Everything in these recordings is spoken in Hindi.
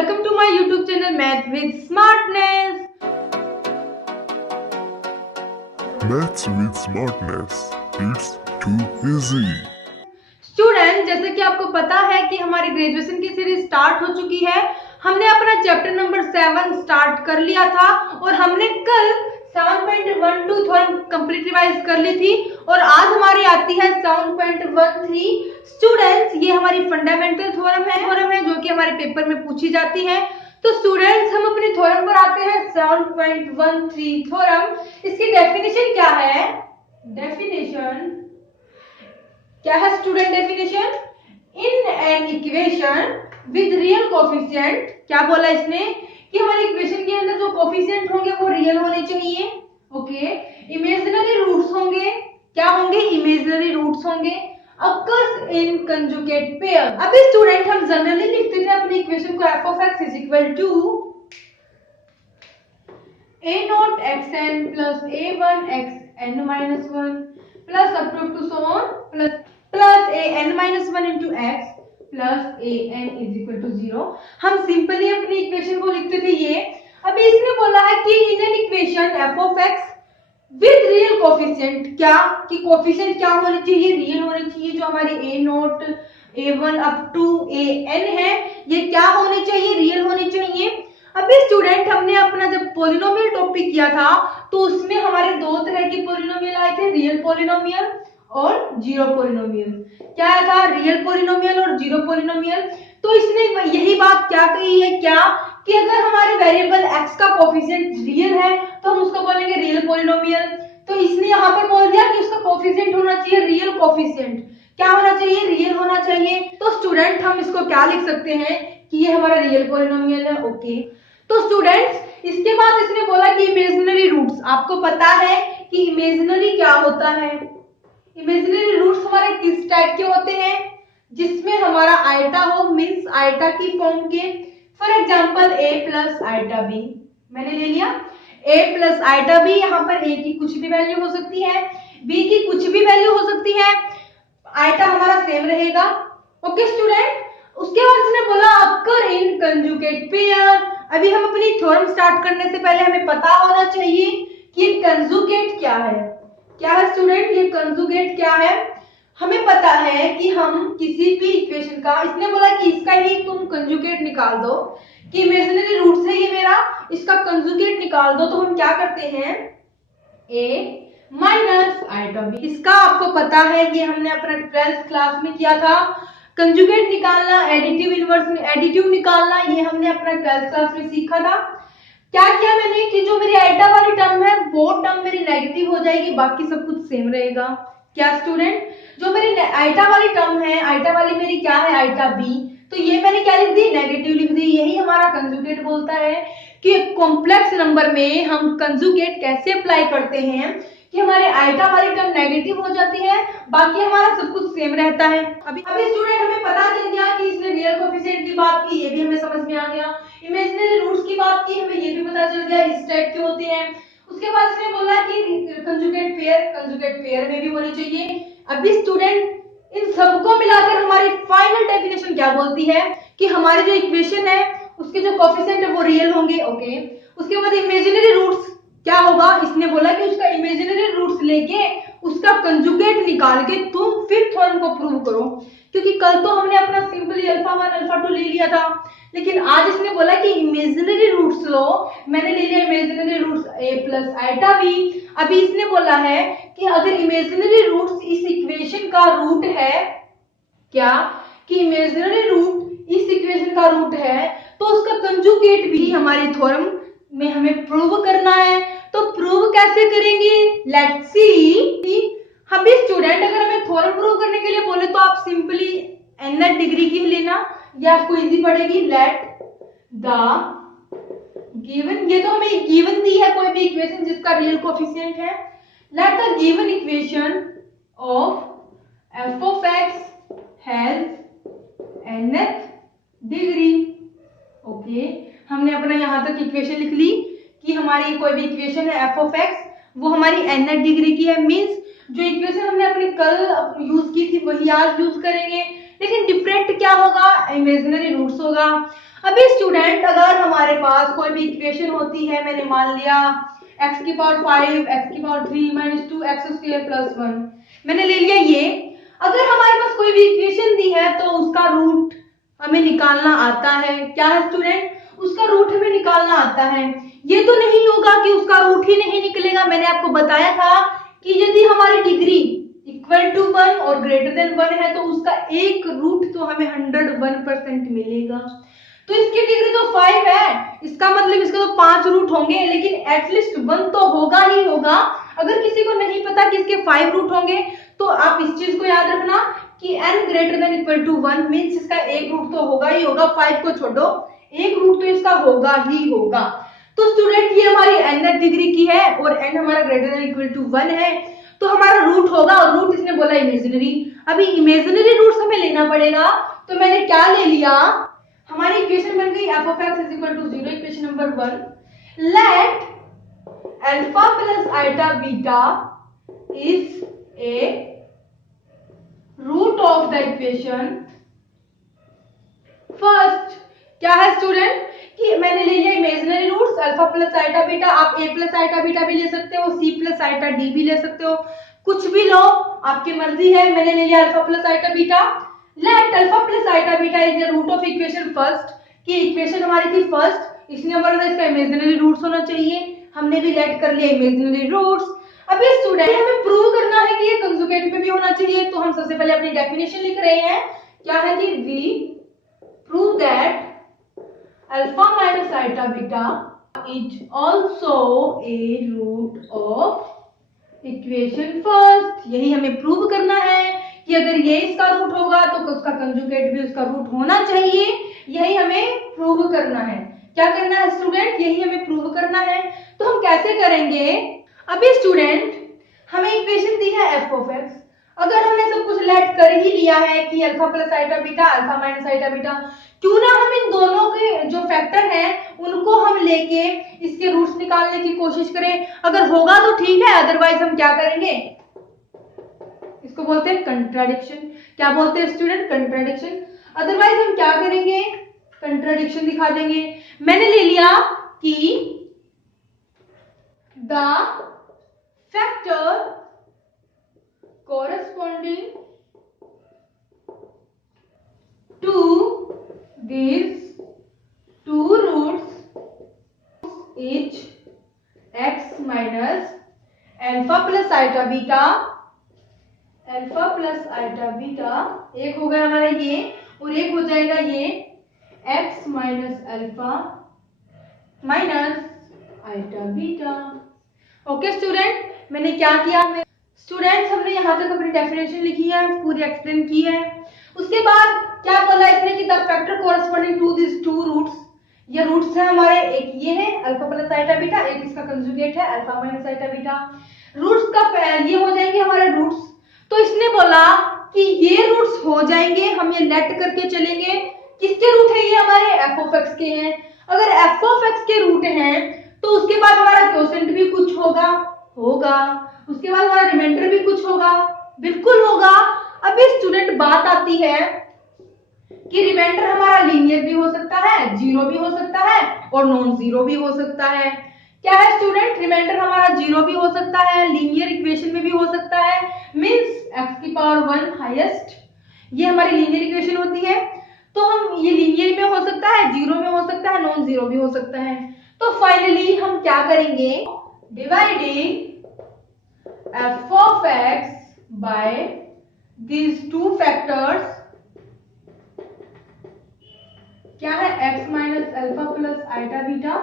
welcome to my YouTube channel Math with Smartness. Maths with Smartness. It's too easy. Student, जैसे कि आपको पता है कि हमारी ग्रेजुएशन की सीरीज स्टार्ट हो चुकी है। हमने अपना चैप्टर नंबर 7 स्टार्ट कर लिया था और हमने कल 7.12 थ्योरम कंप्लीट रिवाइज कर ली थी और आज हमारी आती है 7.13। स्टूडेंट्स, ये हमारी फंडामेंटल थ्योरम है जो कि हमारे पेपर में पूछी जाती है। तो स्टूडेंट्स, हम अपने थ्योरम पर आते हैं 7.13 थ्योरम। इसकी डेफिनेशन क्या है? डेफिनेशन क्या है student? Definition, in an equation with real coefficient, क्या बोला इसने कि हमारे इक्वेशन के अंदर जो कोफिशिएंट होंगे वो रियल होने चाहिए। ओके, इमेजिनरी रूट्स होंगे, क्या होंगे? इमेजिनरी रूट्स होंगे। Occurs in conjugate pair. अभी स्टूडेंट, हम जनरली लिखते थे अपनी इक्वेशन को f of x is equal to a naught xn plus a1 xn minus 1 plus up to so on plus a n minus 1 into x plus a n is equal to 0। हम सिंपली अपनी इक्वेशन को लिखते थे ये। अभी इसने बोला है कि in an equation f of x with real coefficient, क्या कि कोफिशिएंट क्या होने चाहिए? रियल होने चाहिए। जो हमारी a naught a1 up to a n है, ये क्या होने चाहिए? रियल होने चाहिए। अभी स्टूडेंट, हमने अपना जब पॉलिनोमियल टॉपिक किया था तो उसमें हमारे दो तरह के पॉलिनोमियल आए थे, रियल पॉलिनोमियल और जीरो पॉलिनोमियल। क्या आया था? रियल पॉलिनोमियल और जीरो पॉलिनोमियल। तो इसने यही बात क्या कही है, क्या कि अगर हमारे वेरिएबल x का कोफिशिएंट रियल है तो हम उसको बोलेंगे रियल पॉलिनोमियल। तो इसने यहाँ पर बोल दिया कि उसका कोफिशिएंट होना चाहिए रियल कोफिशिएंट। क्या होना चाहिए? रियल होना चाहिए। तो स्टूडेंट, हम इसको क्या लिख सकते हैं कि ये हमारा रियल पॉलिनोमियल है। ओके, तो स्टूडेंट्स, इसके बाद इसने बोला कि इमेजिनरी रूट्स। आपको पता है कि इमेजिनरी क्या होता है? इमेजिनरी रूट्स हमारे किस टाइप के होते हैं? जिसमें हमारा आइटा हो, मींस आइटा की फॉर्म के। For example a plus iota b, मैंने ले लिया a प्लस आइटा b। यहाँ पर a की कुछ भी वैल्यू हो सकती है, b की कुछ भी वैल्यू हो सकती है, आइटा हमारा सेम रहेगा। ओके स्टूडेंट, उसके बाद इसने बोला अकर इन कंजुगेट पेयर। अभी हम अपनी थ्योरम स्टार्ट करने से पहले हमें पता होना चाहिए कि कंजुगेट क्या है। क्या है स्टूडेंट? ये कंजुगेट क्या है? हमें पता है कि हम किसी भी इक्वेशन का, इसने बोला कि इसका ही तुम कंजुगेट निकाल दो, कि इमेजिनरी रूट्स है ये मेरा, इसका कंजुगेट निकाल दो। तो हम क्या करते हैं? a minus iota b। इसका आपको पता है कि हमने अपना 12th क्लास में किया था। कंजुगेट निकालना, एडिटिव इनवर्स में एडिटिव निकालना, ये हमने अपना 12th क्लास में सीखा था। क्या किया मैंने कि जो मेरी आइटा वाली टर्म है वो टर्म मेरी नेगेटिव हो जाएगी, बाकी सब कुछ सेम रहेगा। क्या स्टूडेंट? जो मेरी आइटा वाली टर्म है, आइटा वाली मेरी क्या है? आइटा बी, तो ये मैंने क्या लिख दी? नेगेटिव लिख दी। यही हमारा कंजुगेट बोलता है कि कॉम्प्लेक्स नंबर में हम कंजुगेट कैसे अप्लाई करते हैं कि हमारे आइटा वाली टर्म नेगेटिव हो जाती है, बाकी हमारा सब कुछ सेम रहता है। अभी स्टूडेंट, हमें पता चल गया कि इसने रियल कोफिशिएंट की बात की, ये भी हमें समझ में आ गया। इमेजिनरी रूट्स की बात की, हमें ये भी पता चल गया इस टाइप के होते हैं। उसके बाद इसने बोला कि कंजुगेट पेयर में भी होनी चाहिए। अभी स्टूडेंट, इन सबको मिलाकर हमारी फाइनल डेफिनेशन क्या बोलती है कि हमारी जो इक्वेशन है उसके जो कोफिशिएंट है वो रियल होंगे। ओके, उसके बाद इमेजिनरी रूट्स क्या होगा? इसने बोला कि उसका इमेजिनरी रूट्स लेके उसका कंजुगेट निकाल के तुम फिर थ्योरम को प्रूव करो। क्योंकि कल तो हमने अपना सिंपली अल्फा 1 अल्फा 2 ले लिया था, लेकिन आज इसने बोला कि इमेजिनरी रूट्स लो। मैंने ले लिया imaginary roots a plus iota b। अभी इसने बोला है कि अगर इमेजिनरी रूट्स इस इक्वेशन का रूट है, क्या कि इमेजिनरी रूट इस इक्वेशन का रूट है, तो उसका कंजुगेट भी हमारी थ्योरम में हमें प्रूव करना है। तो प्रूव कैसे करेंगे? Let's see. अभी स्टूडेंट, अगर हमें थ्योरम प्रूव करने के लिए बोले तो आप सिंपली nth डिग्री की लेना, ये आपको इजी पड़ेगी। लेट द गिवन, ये तो हमें गिवन दी है कोई भी इक्वेशन जिसका रियल कोफिशिएंट है। Let the given equation of f of x has nth degree. Okay, हमने अपना यहाँ तक इक्वेशन लिख ली कि हमारी कोई भी इक्वेशन है f of x, वो हमारी nth डिग्री की है। मींस जो इक्वेशन हमने अपने कल यूज की थी वही आज यूज करेंगे, लेकिन डिफरेंट क्या होगा? इमेजिनरी रूट्स होगा। अभी स्टूडेंट अगर हमारे पास कोई भी इक्वेशन होती है, मैंने मान लिया x की पावर 5, x की power 3 minus 2 x square plus 1, मैंने ले लिया ये। अगर हमारे पास कोई भी इक्वेशन दी है तो उसका रूट हमें निकालना आता है। क्या है स्टूडेंट? उसका रूट हमें निकालना आता है। ये तो नहीं होगा कि उसका रूट ही नहीं निकलेगा। मैंने आपको बताया था कि यदि हमारी डिग्री इक्वल टू 1 और ग्रेटर देन 1 है तो उसका एक रूट तो हमें 101% मिलेगा। तो इसकी डिग्री तो 5 है, इसका मतलब इसका तो 5 रूट होंगे, लेकिन एटलीस्ट 1 तो होगा ही होगा। अगर किसी को नहीं पता कि इसके 5 रूट होंगे तो आप इस चीज को याद रखना कि n greater than equal to 1 means इसका एक रूट तो होगा ही होगा। 5 को छोड़ो, एक रूट तो इसका होगा ही होगा। तो स्टूडेंट ये हमारी nth डिग्री की है और n हमारा ग्रेटर देन इक्वल टू 1 है, तो हमारा रूट होगा, और रूट इसने बोला इमेजिनरी। अभी इमेजिनरी रूट्स हमें लेना पड़ेगा, तो मैंने क्या ले लिया, हमारी इक्वेशन बन गई f of x is equal to 0, equation number 1। let alpha plus iota beta is a root of the equation first. क्या है स्टूडेंट कि मैंने ले लिया imaginary roots alpha plus iota beta. आप a प्लस आइटा बीटा भी ले सकते हो, c प्लस आइटा d भी ले सकते हो, कुछ भी लो, आपकी मर्जी है। मैंने ले लिया alpha plus iota beta. Let alpha plus iota beta is the root of equation first, कि इक्वेशन हमारी थी फर्स्ट, इसलिए हमारा इसका इमेजिनरी रूट्स होना चाहिए। हमने भी लेट कर लिया इमेजिनरी रूट्स। अभी स्टूडेंट हमें प्रूव करना है कि ये कंजुगेट में भी होना चाहिए, तो हम सबसे पहले अपनी डेफिनेशन लिख रहे हैं। क्या है कि we prove that alpha minus iota beta is also a root of equation first। यही हमें प्रूव करना है कि अगर ये इसका रूट होगा तो उसका कंजुगेट भी उसका रूट होना चाहिए। यही हमें प्रूव करना है। क्या करना है स्टूडेंट? यही हमें प्रूव करना है। तो हम कैसे करेंगे? अभी स्टूडेंट हमें इक्वेशन दी है f of x। अगर हमने सब कुछ लेट कर ही लिया है कि alpha plus iota beta alpha minus iota beta, क्यों ना हम इन दोनों के जो फैक्टर हैं उनको हम लेके इसके रूट्स निकालने की कोशिश करें। अगर होगा तो ठीक है, अदरवाइज हम क्या करेंगे, इसको बोलते हैं कंट्राडिक्शन। क्या बोलते हैं स्टूडेंट? कंट्राडिक्शन। अदरवाइज हम क्या करेंगे, कंट्राडिक्शन दिखा देंगे। मैंने ले लिया कि the factor corresponding to these two roots is x minus alpha plus iota beta। Alpha plus iota beta एक हो गया हमारा ये, और एक हो जाएगा ये x minus alpha minus iota beta. Okay student, मैंने क्या किया, स्टूडेंट्स हमने यहाँ तक अपनी डेफिनेशन लिखी है, पूरी एक्सप्लेन की है। उसके बाद क्या बोला इसने कि the factor corresponding to this two roots, ये रूट्स है हमारे, एक ये है अल्फा प्लस आइटा बीटा, एक इसका कंजुगेट है alpha minus iota beta. Roots का ये हो जाएंगे हमारे रूट्स। तो इसने बोला कि ये रूट्स हो जाएंगे, हम ये लेट करके चलेंगे। किसके रूट है ये? हमारे एफ ऑफ एक्स के हैं। अगर एफ ऑफ एक्स के रूट हैं तो उसके बाद हमारा क्वोशेंट भी कुछ होगा, उसके बाद हमारा रिमाइंडर भी कुछ होगा, बिल्कुल होगा। अभी स्टूडेंट बात आती है कि रिमाइंडर हमारा लीनियर भी हो सकता है, जीरो भी हो सकता है और नॉन जीरो भी हो सकता है। क्या है स्टूडेंट? रिमाइंडर हमारा जीरो भी हो सकता है, लीनियर इक्वेशन में भी हो सकता है, मींस x की पावर 1 हाईएस्ट, ये हमारी लीनियर इक्वेशन होती है। तो हम ये लीनियर में हो सकता है, जीरो में हो सकता है, नॉन जीरो भी हो सकता है। तो फाइनली हम क्या करेंगे, dividing f of x by these two factors, क्या है x minus alpha plus iota beta,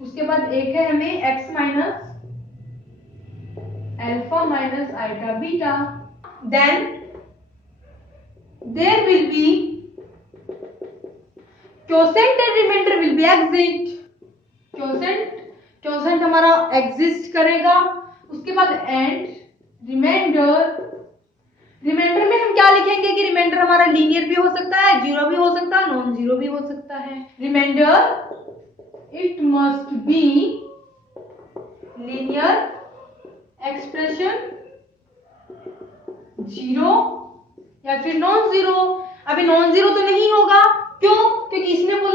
उसके बाद एक है हमें x minus alpha minus iota beta, then there will be quotient and remainder will be exist. Quotient हमारा एग्जिस्ट करेगा, उसके बाद एंड रिमाइंडर में हम क्या लिखेंगे कि रिमाइंडर हमारा लीनियर भी हो सकता है, जीरो भी हो सकता है, नॉन जीरो भी हो सकता है। Remainder it must be linear expression, zero या फिर नॉन जीरो। अभी नॉन जीरो तो नहीं होगा, क्यों? क्योंकि इसने बोला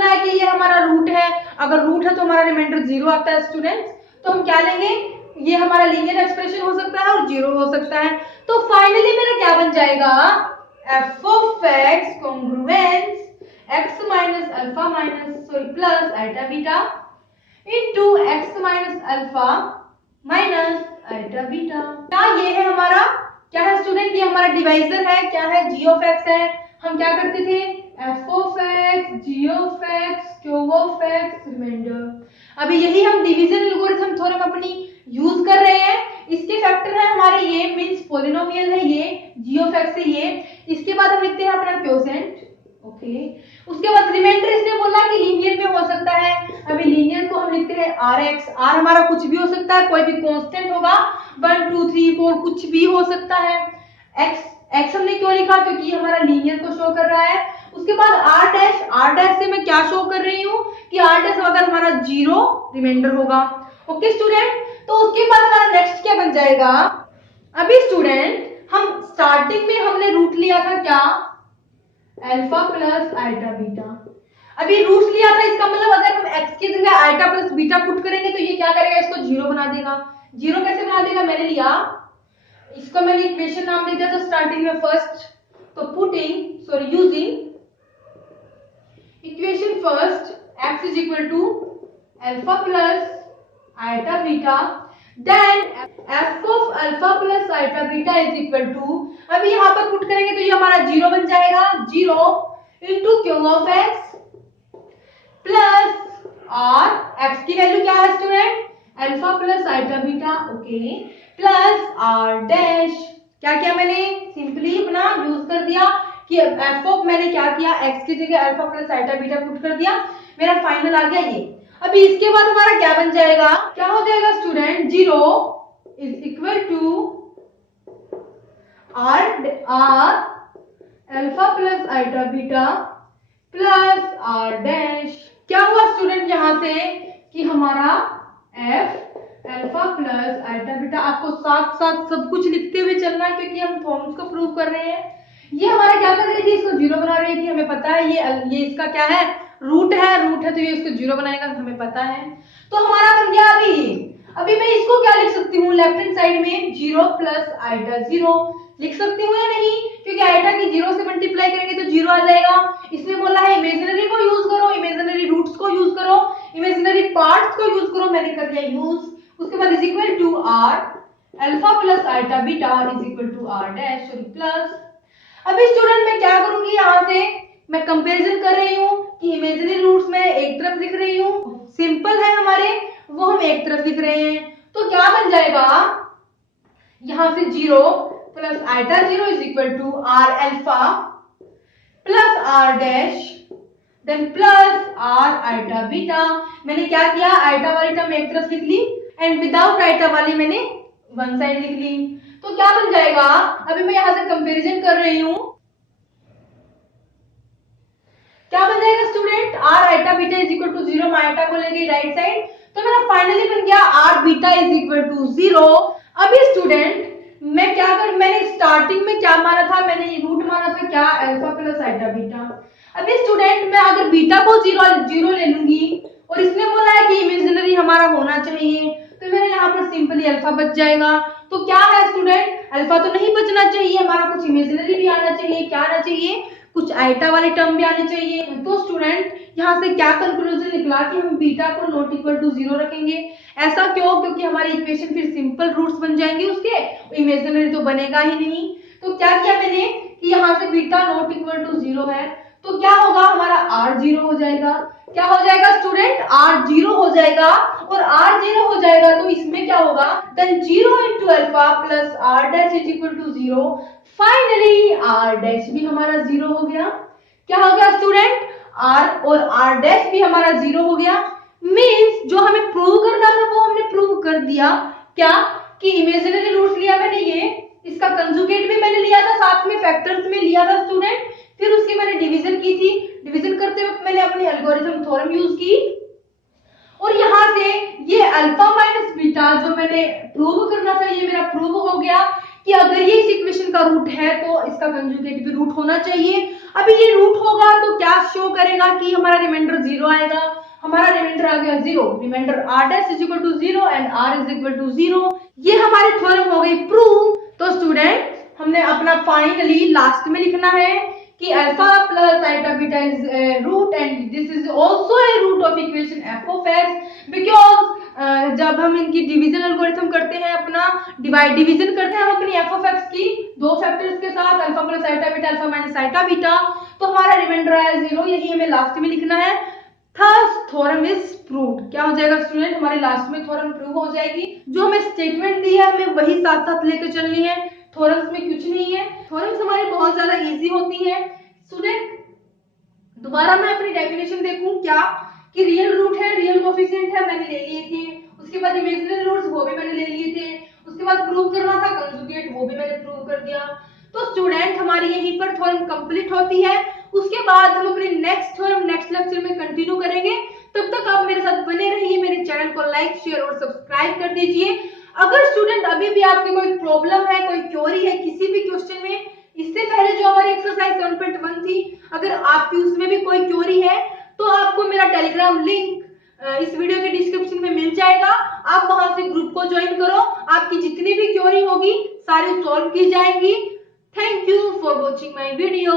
रूट है तो हमारा रिमाइंडर 0 आता है स्टूडेंट्स। तो हम क्या लेंगे, ये हमारा लीनियर एक्सप्रेशन हो सकता है और 0 हो सकता है। तो फाइनली मेरा क्या बन जाएगा, f of x congruence x minus alpha minus plus eta beta into x minus alpha minus eta beta। क्या ये है हमारा, क्या है स्टूडेंट, ये हमारा डिवाइजर है, क्या है, g of x है। हम क्या करते थे, f of x g of x q of x remainder. अभी यही हम डिवीजन एल्गोरिथम थ्योरम अपनी यूज कर रहे हैं। इसके फैक्टर है हमारे ये मींस पॉलिनोमियल है ये g of x है ये। इसके बाद हम लिखते हैं अपना क्वोशेंट, ओके। उसके बाद रिमाइंडर इसने बोला कि लीनियर में हो सकता है। अभी लीनियर को हम लिखते हैं rx, r हमारा कुछ भी हो सकता है, कोई भी कांस्टेंट होगा, 1 2 3 4 कुछ भी हो सकता है। x हमने क्यों लिखा, क्योंकि हमारा लीनियर को शो कर रहा है। उसके बाद r डैश से मैं क्या शो कर रही हूँ कि r डैश अगर हमारा 0 रिमाइंडर होगा, ओके स्टूडेंट। तो उसके बाद हमारा नेक्स्ट क्या बन जाएगा, अभी स्टूडेंट हम स्टार्टिंग में हमने रूट लिया था क्या, अल्फा प्लस आइटा बीटा। अभी रूट लिया था, इसका मतलब अगर हम x की जगह आइटा प्लस बीटा पुट करेंगे तो ये क्या करेगा, इसको 0 बना देगा। 0 कैसे बना देगा, मैंने लिया इसको, मैंने इक्वेशन नाम दे दिया था स्टार्टिंग में फर्स्ट। तो using equation first x is equal to alpha plus iota beta, then f of alpha plus iota beta is equal to, अभी यहाँ पर पुट करेंगे तो ये हमारा 0 बन जाएगा, 0 into q of x plus r, x की वैल्यू क्या है student, alpha plus iota beta, okay, plus r dash. क्या किया मैंने, सिंपली अपना यूज कर दिया कि f ऑफ, मैंने क्या किया, x की जगह alpha plus iota beta put कर दिया, मेरा फाइनल आ गया ये। अभी इसके बाद हमारा क्या बन जाएगा, क्या हो जाएगा student, 0 is equal to r alpha plus iota beta plus r dash. क्या हुआ स्टूडेंट यहाँ से कि हमारा f alpha plus iota beta, आपको साथ साथ सब कुछ लिखते हुए चलना है क्योंकि हम फॉर्म्स को प्रूव कर रहे हैं। ये हमारा क्या कर रही थी, इसको 0 बना रही थी, हमें पता है ये इसका क्या है, रूट है तो ये इसको 0 बनाएगा, हमें पता है। तो हमारा बन गया अभी मैं इसको क्या लिख सकती हूँ, लेफ्ट हैंड साइड में 0 प्लस आइटा 0 लिख सकती हूँ या नहीं, क्योंकि आइटा की 0 से मल्टीप्लाई करेंगे तो 0 आ जाएगा। इसने बोला है इमेजिनरी को यूज करो, इमेजिनरी रूट्स को यूज करो, इमेजिनरी पार्ट्स को यूज करो, मैंने कर लिया यूज। उसके बाद is equal to r alpha plus iota beta is equal to r dash plus. अभी स्टूडेंट मैं क्या करूंगी, यहाँ से मैं कंपैरिजन कर रही हूँ कि इमेजिनरी रूट्स में एक तरफ लिख रही हूँ, सिंपल है हमारे वो हम एक तरफ लिख रहे हैं। तो क्या बन जाएगा, यहाँ से 0 plus iota 0 is equal to r alpha plus r dash then plus r iota beta. मैंने क्या किया, आइटा वाली टर्म एक तरफ लिख ली एंड विदाउट आइटा वाली मैंने वन साइड लिख ली। तो क्या बन जाएगा, अभी मैं यहां से कंपैरिजन कर रही हूं, क्या बन जाएगा student, r iota beta is equal to 0, मैं आइटा को ले गई राइट साइड, तो मेरा फाइनली बन गया r beta is equal to 0। अभी स्टूडेंट मैं क्या कर, मैंने स्टार्टिंग में क्या माना था, मैंने ये रूट माना था क्या, अल्फा प्लस आइटा बीटा। अभी स्टूडेंट मैं अगर बीटा को 0 ले लूंगी और इसने बोला है कि इमेजिनरी हमारा होना चाहिए, तो मेरा यहाँ पर सिंपली अल्फा बच जाएगा। तो क्या है स्टूडेंट, अल्फा तो नहीं बचना चाहिए, हमारा कुछ इमेजिनरी भी आना चाहिए, क्या आना चाहिए, कुछ आइटा वाले टर्म भी आने चाहिए। तो स्टूडेंट यहाँ से क्या कंक्लूजन निकला कि हम बीटा को नॉट इक्वल टू 0 रखेंगे। ऐसा क्यों, क्योंकि हमारी इक्वेशन फिर सिंपल रूट्स बन जाएंगे उसके, इमेजिनरी तो बनेगा ही नहीं। तो क्या किया मैंने कि यहाँ से बीटा नॉट इक्वल टू 0 है, तो क्या होगा, हमारा r 0 हो जाएगा। क्या हो जाएगा स्टूडेंट, r 0 हो जाएगा, और r 0 हो जाएगा तो इसमें क्या होगा, then 0 into alpha plus r dash is equal to 0। Finally r dash भी हमारा 0 हो गया। क्या हो गया स्टूडेंट, r और r डैश भी हमारा 0 हो गया। मींस जो हमें प्रूव करना था वो हमने प्रूव कर दिया। क्या कि इमेजिनरी रूट्स लिया मैंने, ये इसका कंजुगेट भी मैंने लिया था, साथ में फैक्टर्स में लिया था स्टूडेंट, फिर उसकी मैंने डिवीजन की थी, डिवीजन करते वक्त मैंने अपनी एल्गोरिथम थ्योरम यूज की, और यहाँ से ये अल्फा माइनस बीटा जो मैंने प्रूव करना था ये मेरा प्रूव हो गया कि अगर ये इस इक्वेशन का रूट है तो इसका कंजुगेट भी रूट होना चाहिए। अभी ये रूट होगा तो क्या शो करेगा कि हमारा रिमाइंडर 0 आएगा। हमारा रिमाइंडर आ गया 0, remainder r dash is equal to 0 and r is equal to 0। ये हमारी थ्योरम हो गई प्रूव। तो स्टूडेंट हमने अपना फाइनली लास्ट में लिखना है कि alpha plus iota beta is root and this is also a root of equation f of x because जब हम इनकी डिवीजन एल्गोरिथम करते हैं, अपना डिवीजन करते हैं हम अपनी f of x की दो फैक्टर्स के साथ, alpha plus iota beta, alpha minus iota beta, तो हमारा रिमाइंडर आया 0। यही हमें लास्ट में लिखना है। Third theorem is proved. क्या हो जाएगा स्टूडेंट, हमारे लास्ट में थ्योरम प्रूव हो जाएगी। जो हमें स्टेटमेंट दी है हमें वही साथ साथ लेकर चलनी है, थ्योरम्स में कुछ नहीं है। थ्योरम्स हमारी बहुत ज्यादा इजी होती है। स्टूडेंट दोबारा मैं अपनी डेफिनेशन देखूं क्या, कि रियल रूट है, रियल कोफिशिएंट है, मैंने ले लिए थे। उसके बाद इमेजिनरी रूट्स वो भी मैंने ले लिए थे। उसके बाद प्रूव करना था कंजुगेट, वो भी मैंने प्रूव कर दिया। तो स्टूडेंट हमारी यहीं पर थ्योरम कंप्लीट होती है। उसके बाद हम अपने नेक्स्ट थ्योरम नेक्स्ट लेक्चर में कंटिन्यू करेंगे। तब तक आप मेरे साथ बने रहिए, मेरे चैनल को लाइक शेयर और सब्सक्राइब कर दीजिए। अगर स्टूडेंट अभी भी आपकी कोई प्रॉब्लम है, कोई क्वेरी है किसी भी क्वेश्चन में, इससे पहले जो हमारी एक्सरसाइज 7.1 थी, अगर आपकी उसमें भी कोई क्वेरी है तो आपको मेरा टेलीग्राम लिंक इस वीडियो के डिस्क्रिप्शन में मिल जाएगा। आप वहां से ग्रुप को ज्वाइन करो, आपकी जितनी भी क्वेरी होगी सारी सॉल्व की जाएंगी। Thank you for watching my video.